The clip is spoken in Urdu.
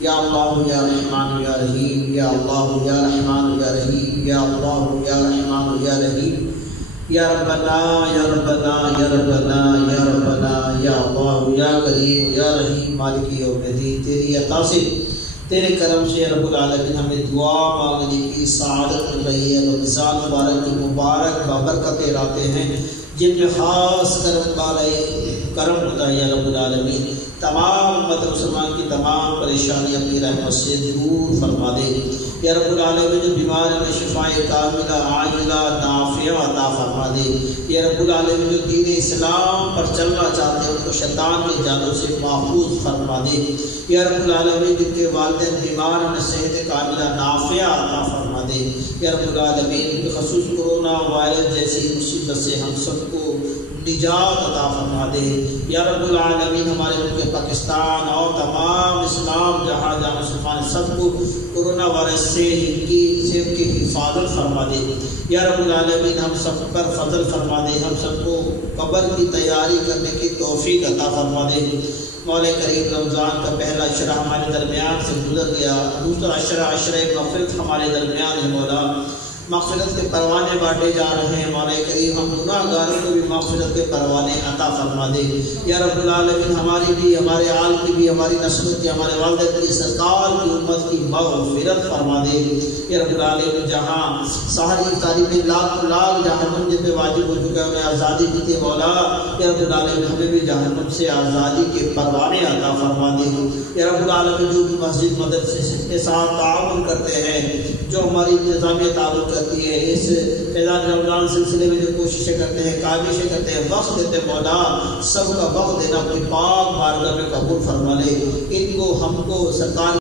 یا اللہ یا رحمان یا رحیم، یا اللہ یا رحمان یا رحیم، یا اللہ یا رحمان یا رحیم، یا ربنا یا ربنا یا ربنا یا ربنا یا اللہ یا کریم یا رحیم مالک یوم الدین۔ تیری عطا سے، تیرے کرم سے رب العالمین ہمیں دعا مانگنے کی سعادت مل رہی ہے۔ رمضان مبارک کی مبارک بابرکتیں لاتے ہیں جن میں خاص کرم ہوتا ہے یا رب العالمین۔ تمام امت مسلمان کی تمام پریشانی اپنی رحمت سے دور فرما دے یا رب العالمین۔ جو بیمار میں شفائے کاملہ عاجلہ نافعہ عطا فرما دے یا رب العالمین۔ جو دین اسلام پر چلنا چاہتے ہیں ان کو شیطان کے جالوں سے محفوظ فرما دے یا رب العالمین۔ جن کے والدین بیمار ہیں صحت کاملہ نافعہ عطا فرما دے یا رب العالمین۔ بخصوص کورونا وائرس جیسی مصیبت سے ہم سب کو نجات عطا فرما دے یا رب العالمین۔ ہمارے ملک پاکستان اور تمام اسلام جہاں مسلمان سب کو کورونا وائرس سے ان کی حفاظت فرما دے یا رب العالمین۔ ہم سب پر فضل فرما دے، ہم سب کو قبر کی تیاری کرنے کی توفیق عطا فرما دے۔ مولا کریم رمضان کا پہلا عشرہ ہمارے درمیان سے گزر گیا، دوسرا عشرہ مغفرت ہمارے درمیان ہے۔ مولا مغفرت کے پروانے بانٹے جا رہے ہیں مولا کریم، ہم گناہ گاروں کو بھی مغفرت کے پروانے عطا فرما دے یا رب العالمین۔ ہماری بھی، ہمارے آل کی بھی، ہماری نسل کی، ہمارے والدین کی، سرکار کی امت کی مغفرت فرما دے یا رب العالمین۔ جہاں ساری تعلیم لاکھ جہنم جن پہ واجب ہو چکا ہے انہیں آزادی دی تھی مولا یا رب العالمین۔ ہمیں بھی جہنم سے آزادی کے پروانے عطا فرما دے یا رب العالمین۔ جو بھی مسجد مدرسے کے ساتھ تعاون کرتے ہیں، جو ہماری انتظامیہ تعاون کرتی ہے، اس اعزاز رمضان سلسلے میں جو کوششیں کرتے ہیں، کاوشیں کرتے ہیں، وقت دیتے ہیں مولا، سب کا وقت دینا اپنی پاک بارگاہ میں قبول فرما لے۔ ان کو، ہم کو، سرکار